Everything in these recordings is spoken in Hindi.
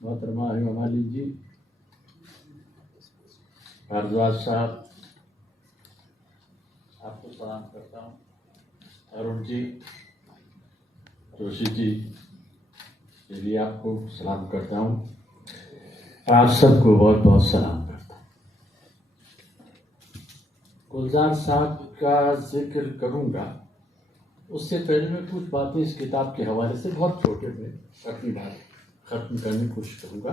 मोहतरमा हिमाली जी, भारद्वाज साहब, आपको सलाम करता हूँ। अरुण जी, जोशी जी, ये भी आपको सलाम करता हूँ। आप सबको बहुत बहुत सलाम करता हूँ। गुलजार साहब का जिक्र करूँगा, उससे पहले मैं कुछ बातें इस किताब के हवाले से बहुत छोटे में अपनी बात खत्म करने की कोशिश करूँगा।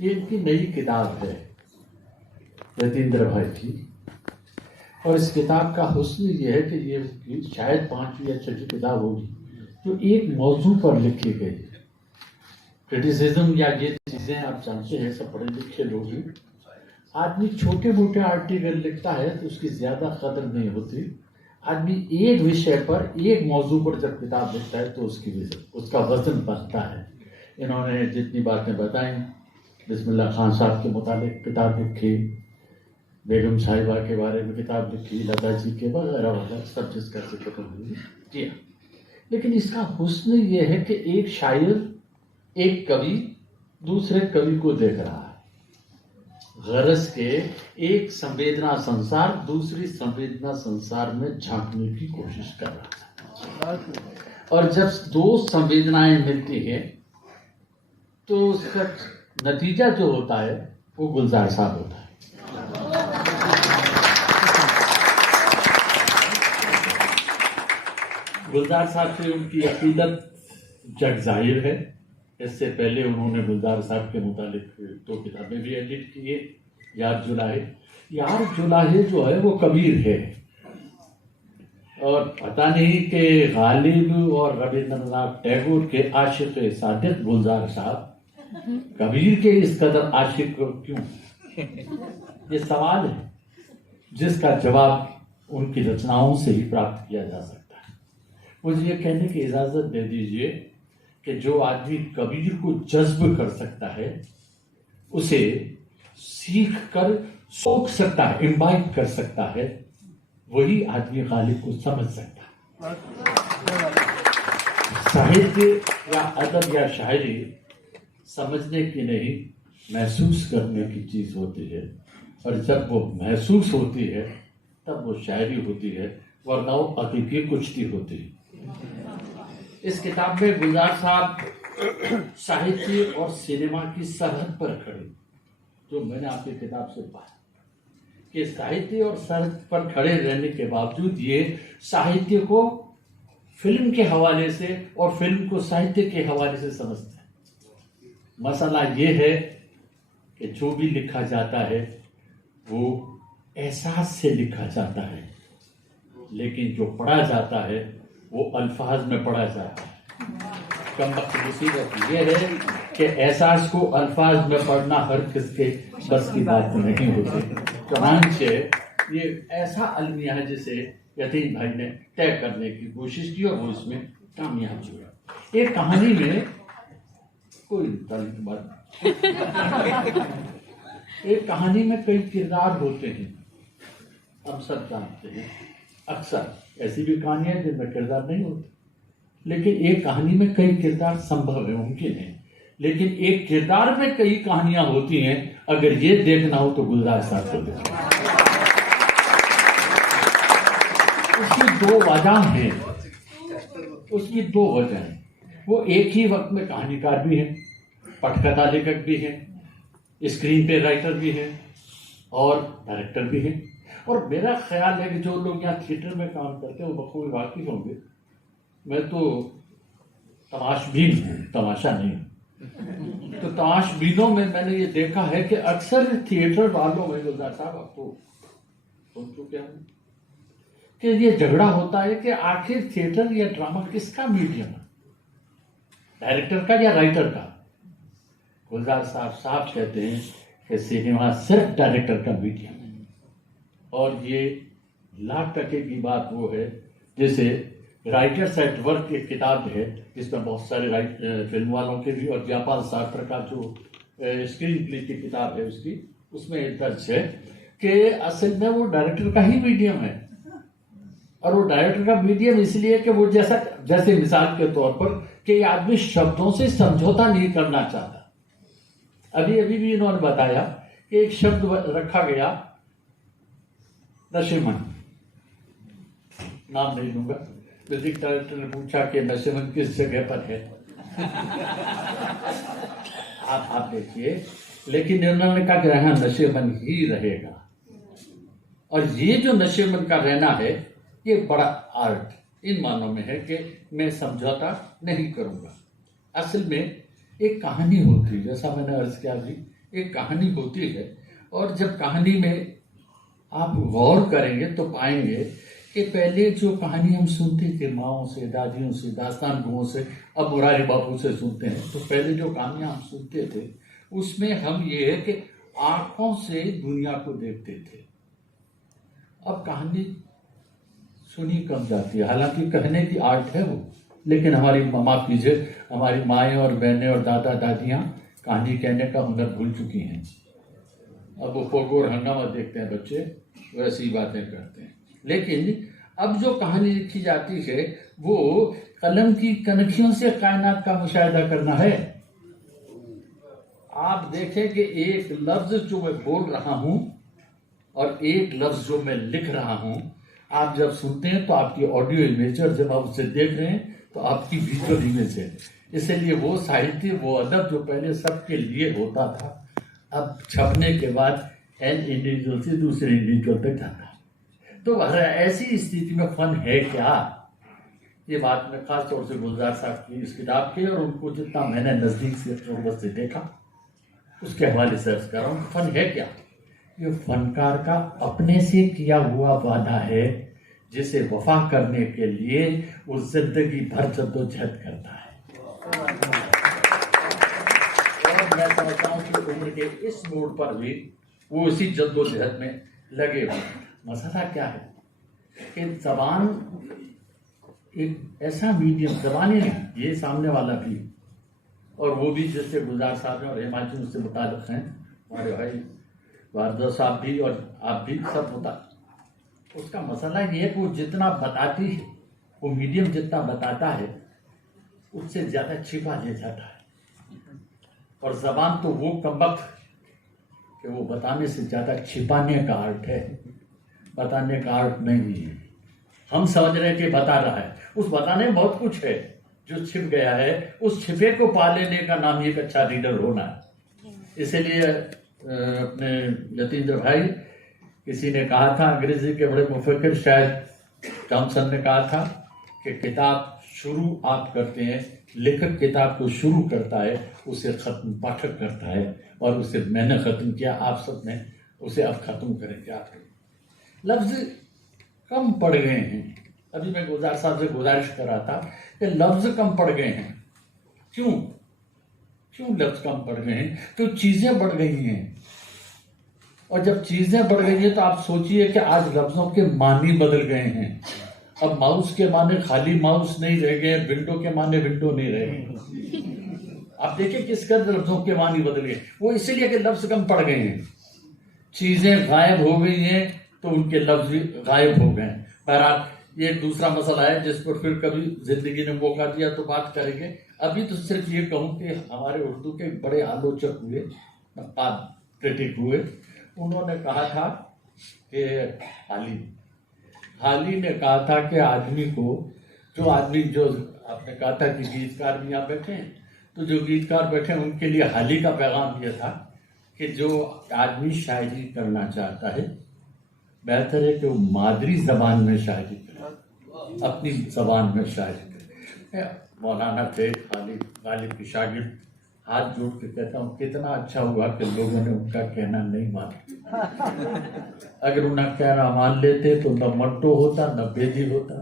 ये इनकी नई किताब है यतीन्द्र भाई की, और इस किताब का हुस्न ये है कि ये शायद 5वीं या 6वीं किताब होगी जो एक मौजू पर लिखी गई। क्रिटिसिज्म या ये चीज़ें आप जानते हैं, सब पढ़े लिखे लोग हैं। आदमी छोटे मोटे आर्टिकल लिखता है तो उसकी ज़्यादा कदर नहीं होती। आदमी एक विषय पर, एक मौजू पर जब किताब लिखता है तो उसका वजन बढ़ता है। इन्होंने जितनी बातें बताई, बिस्मिल्लाह खान साहब के मुतालिक किताब लिखी, बेगम साहिबा के बारे में किताब लिखी, लता जी के वगैरह वगैरह सब जिसका जिक्र किया। लेकिन इसका हुस्न ये है कि एक शायर, एक कवि दूसरे कवि को देख रहा है, गरज के एक संवेदना संसार दूसरी संवेदना संसार में झांकने की कोशिश कर रहा है। और जब दो संवेदनाएं मिलती हैं तो उसका नतीजा जो होता है वो गुलजार साहब होता है। गुलजार साहब से उनकी अकीदत जग जाहिर है। इससे पहले उन्होंने गुलजार साहब के मुतालिक 2 किताबें भी एडिट की है। यार जुलाहे जो है वो कबीर है, और पता नहीं कि गालिब और रविंद्रनाथ टैगोर के आशिक सादिक गुलजार साहब कबीर के इस कदर आशिक क्यों? ये सवाल है जिसका जवाब उनकी रचनाओं से ही प्राप्त किया जा सकता है। मुझे ये कहने की इजाजत दे दीजिए कि जो आदमी कबीर को जज्ब कर सकता है, उसे सीख कर सोख सकता है, इम्बाइब कर सकता है, वही आदमी गालिब को समझ सकता है। साहित्य या अदब या शायरी समझने की नहीं, महसूस करने की चीज होती है, और जब वो महसूस होती है तब वो शायरी होती है, वरना वो हकीकी कुश्ती होती है। इस किताब में गुलजार साहब साहित्य और सिनेमा की सरहद पर खड़े, जो मैंने आपकी किताब से पढ़ा कि साहित्य और सरहद पर खड़े रहने के बावजूद ये साहित्य को फिल्म के हवाले से और फिल्म को साहित्य के हवाले से समझते हैं। मसला ये है कि जो भी लिखा जाता है वो एहसास से लिखा जाता है, लेकिन जो पढ़ा जाता है वो अल्फाज में पढ़ा जाता है। कमबख्त मुसीबत ये है कि एहसास को अल्फाज में पढ़ना हर किसके बस की बात नहीं होती। चुनांचे ये ऐसा अलमिया है जिसे यतीम भाई ने तय करने की कोशिश की और वो इसमें कामयाब हुआ। एक कहानी में कोई बात एक कहानी में कई किरदार होते हैं, हम सब जानते हैं। अक्सर ऐसी भी कहानियां जिनमें किरदार नहीं होते, लेकिन एक कहानी में कई किरदार संभव है, मुमकिन है। लेकिन एक किरदार में कई कहानियां होती हैं, अगर ये देखना हो तो गुलजार साहब को देखना। उसकी 2 वजह हैं, वो एक ही वक्त में कहानीकार भी हैं, पटकथा लेखक भी हैं, स्क्रीन पे राइटर भी हैं और डायरेक्टर भी हैं। और मेरा ख्याल है कि जो लोग यहाँ थिएटर में काम करते हैं वो बखूबी वाकिफ होंगे। मैं तो तमाशबीन हूँ, तमाशा नहीं हूँ। तो तमाशबीनों में मैंने ये देखा है कि अक्सर थिएटर वालों में, गुलजार साहब आप तो सुन चुके हैं कि ये झगड़ा होता है कि आखिर थिएटर या ड्रामा किसका मीडियम है, डायरेक्टर का या राइटर का। गुलजार साहब कहते हैं कि सिनेमा सिर्फ डायरेक्टर का मीडियम है। और ये लाख टके की बात वो है, जैसे राइटर्स एट वर्क एक किताब है जिसमें बहुत सारे फिल्म वालों के भी, और जयपाल सार्त्र का जो स्क्रीन प्ले की किताब है उसमें दर्ज है कि असल में वो डायरेक्टर का ही मीडियम है। और वो डायरेक्टर का मीडियम इसलिए कि वो जैसे मिसाल के तौर पर कि ये आदमी शब्दों से समझौता नहीं करना चाहता, अभी अभी भी इन्होंने बताया कि एक शब्द रखा गया नशेमन, नाम नहीं लूंगा। म्यूजिक डायरेक्टर ने पूछा कि नशेमन किस जगह पर है। आप देखिए, लेकिन इन्होंने कहा कि हाँ नशेमन ही रहेगा। और ये जो नशेमन का रहना है ये बड़ा आर्ट इन मानों में है कि मैं समझौता नहीं करूंगा। असल में एक कहानी होती है, जैसा मैंने अर्ज किया भी, एक कहानी होती है, और जब कहानी में आप गौर करेंगे तो पाएंगे कि पहले जो कहानी हम सुनते थे माओं से, दादियों से, दास्तान गुओं से, अब मुरारी बापू से सुनते हैं, तो पहले जो कहानियां हम सुनते थे उसमें हम ये है कि आंखों से दुनिया को देखते थे। अब कहानी सुनी कम जाती है, हालांकि कहने की आर्ट है वो, लेकिन हमारी माफ कीजिए, हमारी माएँ और बहनें और दादा दादियाँ कहानी कहने का हुनर भूल चुकी हैं। अब वो पोगो और हंगामा देखते हैं बच्चे, वैसी बातें करते हैं। लेकिन अब जो कहानी लिखी जाती है वो कलम की कनखियों से कायनात का मुशाहिदा करना है। आप देखें कि एक लफ्ज जो मैं बोल रहा हूं और एक लफ्ज जो मैं लिख रहा हूं, आप जब सुनते हैं तो आपकी ऑडियो इमेज, और जब आप उसे देख रहे हैं तो आपकी विजुअल इमेज है। इसलिए वो साहित्य, वो अदब जो पहले सबके लिए होता था, अब छपने के बाद एन इंडिविजुअल से दूसरे इंडिविजुअल तक जाता है। तो ऐसी स्थिति में फन है क्या? ये बात मैं खास तौर से गुलजार साहब की इस किताब के, और उनको जितना मैंने नजदीक से सोबत से देखा उसके हवाले से अर्ज कर रहा हूँ। फन है क्या? ये फनकार का अपने से किया हुआ वादा है जिसे वफा करने के लिए वो जिंदगी भर जद्दोजहद करता है। और मैं समझता हूँ कि उम्र के इस मोड़ पर भी वो इसी जद्दोजहद में लगे हुए। मसला क्या है कि जबान एक ऐसा मीडियम, जबान ही नहीं, ये सामने वाला भी, और वो भी जिससे गुलजार साहब हैं और हिमाचल उससे मुताल्लिक़ हैं, हमारे भाई वारदा साहब भी और आप भी सब होता। उसका मसला ये है कि वो जितना बताती है, वो मीडियम जितना बताता है उससे ज़्यादा छिपा ले जाता है। और जबान तो वो कमबख्त कि वो बताने से ज़्यादा छिपाने का आर्ट है, बताने का आर्ट नहीं है। हम समझ रहे हैं कि बता रहा है, उस बताने में बहुत कुछ है जो छिप गया है। उस छिपे को पा लेने का नाम ही एक अच्छा रीडर होना है। इसीलिए अपने यतीन्द्र भाई, किसी ने कहा था, अंग्रेजी के बड़े मुफक्किर शायद जॉनसन ने कहा था कि किताब शुरू आप करते हैं, लेखक किताब को शुरू करता है, उसे खत्म पाठक करता है, और उसे मैंने खत्म किया, आप सब ने उसे अब खत्म करेंगे। आप लफ्ज कम पड़ गए हैं। अभी मैं गुलजार साहब से गुजारिश कर रहा था कि लफ्ज कम पड़ गए हैं। क्यों लफ्ज कम पड़ गए हैं? तो चीजें बढ़ गई हैं, और जब चीजें बढ़ गई हैं तो आप सोचिए कि आज लफ्जों के मानी बदल गए हैं। अब माउस के माने खाली माउस नहीं रह गए, विंडो के माने विंडो नहीं रह गए। आप देखिए किस कदर लफ्जों के मानी बदल गए। वो इसीलिए कि लफ्ज कम पड़ गए हैं, चीजें गायब हो गई हैं तो उनके लफ्ज भी गायब हो गए। बहरहाल ये एक दूसरा मसला है जिस पर फिर कभी जिंदगी ने मौका दिया तो बात करेंगे। अभी तो सिर्फ ये कहूँ कि हमारे उर्दू के बड़े आलोचक हुए, नक्काद क्रिटिक हुए, उन्होंने कहा था कि हाली ने कहा था कि आदमी को, जो आपने कहा था कि गीतकार भी यहाँ बैठे हैं, तो जो गीतकार बैठे हैं उनके लिए हाली का पैगाम यह था कि जो आदमी शायरी करना चाहता है बेहतर है कि वो मादरी जबान में शायरी करे, अपनी जबान में शायरी करे। मौलाना थे गालिब की शागिर्द, हाथ जोड़ के कहता हूँ कितना अच्छा हुआ कि लोगों ने उनका कहना नहीं माना। अगर उनका कहना मान लेते तो न मट्टो होता, न बेदी होता,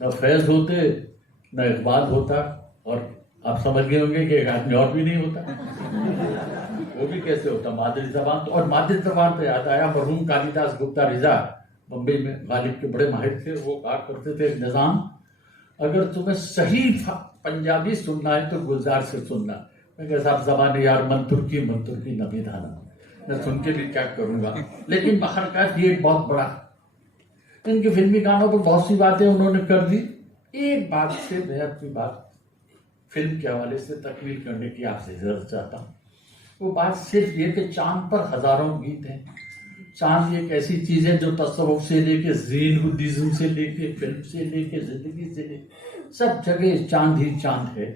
न फैज होते, न इकबाल होता, और आप समझ गए होंगे कि एक आदमी और भी नहीं होता। वो भी कैसे होता, मादरी जबान। तो और मादरी जबान पे याद आया, मरहूम कालिदास गुप्ता रिजा बम्बई में गालिब के बड़े माहिर थे। वो कहा करते थे, निजाम अगर तुम्हें सही पंजाबी सुनना है तो गुलजार से सुनना। मैं कहा साहब जबान यार मन तुर्की नबी धाना, मैं सुन के भी क्या करूंगा। लेकिन बाहर का ये बहुत बड़ा, इनके फिल्मी गानों पर बहुत सी बातें उन्होंने कर दी। एक बात से मैं अपनी बात फिल्म के हवाले से तकमील करने की आपसे जरूरत चाहता हूँ। वो बात सिर्फ ये कि चांद पर हजारों गीत हैं। चांद एक ऐसी चीज है जो तस्वुफ से लेके ज़ीन बुद्धिज्म से लेके फिल्म से लेके जिंदगी से लेके सब जगह चांद ही चांद है।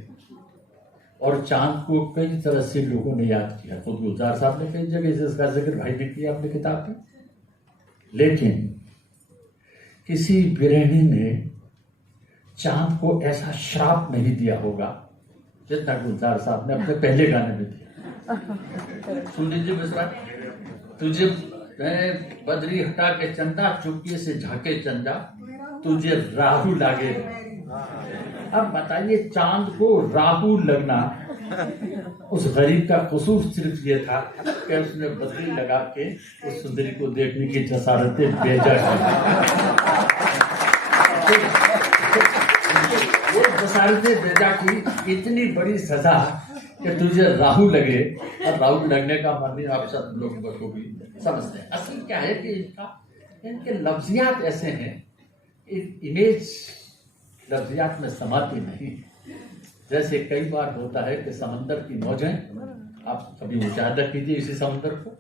और चांद को कई तरह से लोगों ने याद किया। खुद गुलजार साहब ने कई जगह से इसका जिक्र भाई ने किया अपनी किताब में। लेकिन किसी बिरहनी ने चांद को ऐसा श्राप नहीं दिया होगा जितना गुलजार साहब ने अपने पहले गाने में दिया। सुन लीजिए मिश्रा, तुझे मैं बदरी हटा के चंदा, चुपके से झाके चंदा, तुझे राहु लागे। अब बताइए, चांद को राहु लगना उस गरीब का कसूर सिर्फ ये था कि उसने बदरी लगा के उस सुंदरी को देखने की जसारतें बेजा वो जसारतें बेजा की इतनी बड़ी सजा कि तुझे राहु लगे। और राहु लगने का मतलब आप सब लोग को भी समझते हैं। असल क्या है कि इनके लफ्जियात ऐसे हैं, इमेज लफ्जियात में समाती नहीं। जैसे कई बार होता है कि समंदर की मौजें, आप कभी मुशाहिदा कीजिए इसी समंदर को,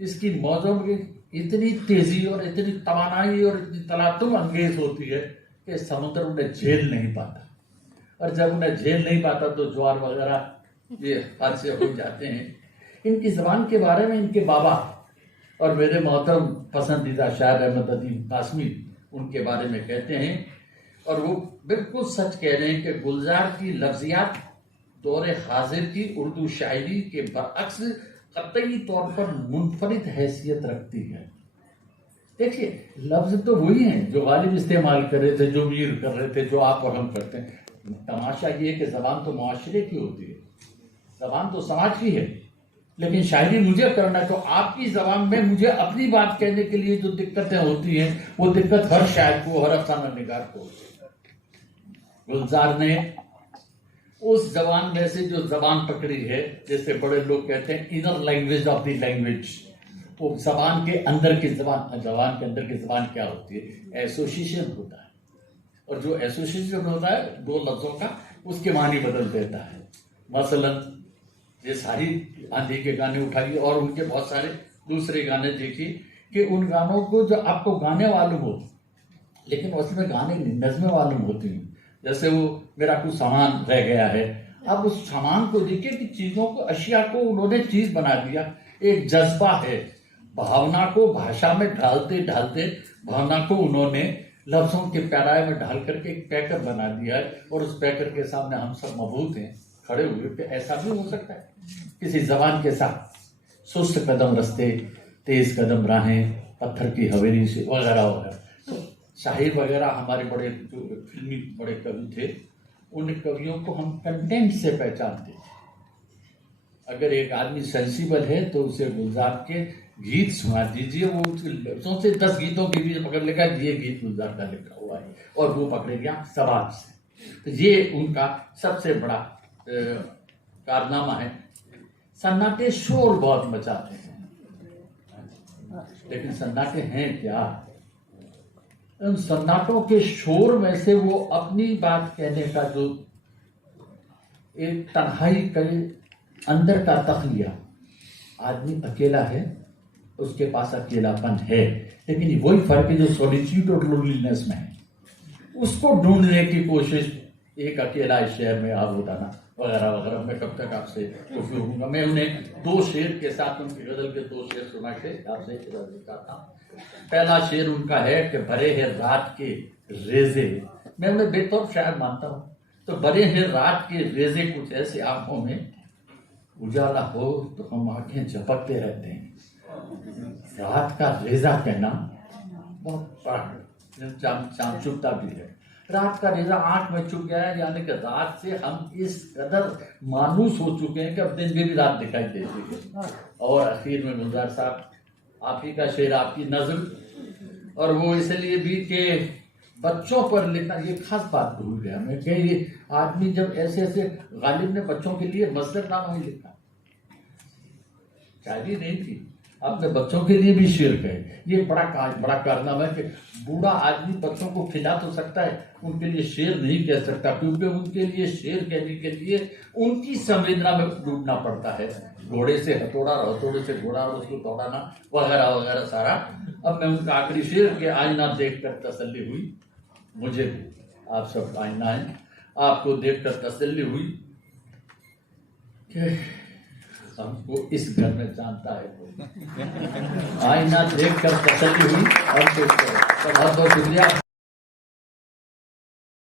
इसकी मौजों में इतनी तेजी और इतनी तवानाई और इतनी तलातुम अंगेज होती है कि समुद्र उन्हें झेल नहीं पाता। और जब उन्हें झेल नहीं पाता तो ज्वार वगैरह ये हादसे हो जाते हैं। इनकी जबान के बारे में इनके बाबा और मेरे मोहतरम पसंदीदा शायर अहमद अदीब कासमी उनके बारे में कहते हैं, और वो बिल्कुल सच कह रहे हैं कि गुलजार की लफ्जियात दौरे हाजिर की उर्दू शायरी के बरअक्स कतई तौर पर मुनफरिद हैसियत रखती है। देखिए, लफ्ज तो वही हैं जो गालिब इस्तेमाल कर रहे थे, जो मीर कर रहे थे, जो आप और हम करते हैं। तमाशा ये है कि जबान तो मुआशरे की होती है, जबान तो समाज की है, लेकिन शायरी मुझे करना है तो आपकी जबान में मुझे अपनी बात कहने के लिए जो दिक्कतें होती हैं वो दिक्कत हर शायर को, हर अफसाना निगार को होती है। गुलजार ने उस जबान में से जो जबान पकड़ी है, जैसे बड़े लोग कहते हैं inner language of the language, वो जबान के अंदर की जबान, जबान के अंदर की जबान क्या होती है? एसोसिएशन होता है। और जो एसोसिएशन होता है दो लफ्जों का, उसके मानी बदल देता है। मसलन ये सारी आंधी के गाने उठाइए और उनके बहुत सारे दूसरे गाने देखिए कि उन गानों को जो आपको गाने मालूम हो, लेकिन उसमें गाने नज़में मालूम होती हैं। जैसे वो मेरा कुछ सामान रह गया है, अब उस सामान को देखिए कि चीजों को, अशिया को उन्होंने चीज बना दिया। एक जज्बा है, भावना को भाषा में ढालते ढालते भावना को उन्होंने लफ्जों के पैराए में ढाल करके एक पैकर बना दिया है। और उस पैकर के सामने हम सब मबहूत हैं खड़े हुए कि ऐसा भी हो सकता है किसी जबान के साथ। सुस्त कदम रस्ते, तेज कदम राहें, पत्थर की हवेली से वगैरह वगैरह। तो शाहिर वगैरह हमारे बड़े जो फिल्मी बड़े कवि थे, उन कवियों को हम कंटेंट से पहचानते थे। अगर एक आदमी सेंसिबल है तो उसे गुलजार के गीत सुना दीजिए, वो लफ्जों से 10 गीतों के बीच पकड़ लेगा ये गीत गुलजार का लिखा हुआ है, और वो पकड़े गया सवाब से। तो ये उनका सबसे बड़ा कारनामा है। सन्नाटे शोर बहुत मचाते हैं, लेकिन सन्नाटे हैं क्या? उन सन्नाटों के शोर में से वो अपनी बात कहने का जो एक तन्हाई के अंदर का तखलिया, आदमी अकेला है, उसके पास अकेलापन है, लेकिन वही फर्क है जो सॉलिट्यूड और लोनलीनेस में है। उसको ढूंढने की कोशिश, एक अकेला इस शहर में आप बताना वगैरह वगैरह। मैं कब तक आपसे गुफ्तगू करूंगा। मैं उन्हें 2 शेर के साथ उनकी गजल के 2 शेर सुना के आपसे चाहता हूँ। पहला शेर उनका है कि भरे हैं रात के रेजे, मैं उन्हें बेतौर शायर मानता हूँ। तो भरे हैं रात के रेजे, कुछ ऐसे आंखों में उजाला हो तो हम आंखें झपकते रहते हैं। रात का रेजा कहना बहुत बड़ा चांचुकता भी है। रात का रेजा आंख में चुप गया है, यानी कि रात से हम इस कदर मानूस हो चुके हैं कि अब दिन में भी रात दिखाई देती है। और आखिर में गुलजार साहब, आप ही का शेर, आपकी नज़्म, और वो इसलिए भी कि बच्चों पर लिखना, ये खास बात भूल गया मैं कि ये आदमी जब ऐसे ऐसे, गालिब ने बच्चों के लिए मसदरनामा ही लिखा, शायरी नहीं थी, आपने बच्चों के लिए भी शेर कहे। ये बड़ा कारनामा है कि बूढ़ा आदमी बच्चों को खिला तो सकता है, उनके लिए शेर नहीं कह सकता, क्योंकि उनके लिए शेर कहने के लिए उनकी संवेदना में डूबना पड़ता है। घोड़े से हथौड़ा और हथौड़े से घोड़ा और उसको दौड़ाना वगैरह वगैरह सारा। अब मैं उनका आखिरी शेर के आईना देखकर तसल्ली हुई, मुझे भी आप सब आईना है, आपको देखकर तसल्ली हुई कि हमको इस घर में जानता है कोई। आईना देखकर तसल्ली हुई। और बहुत बहुत शुक्रिया।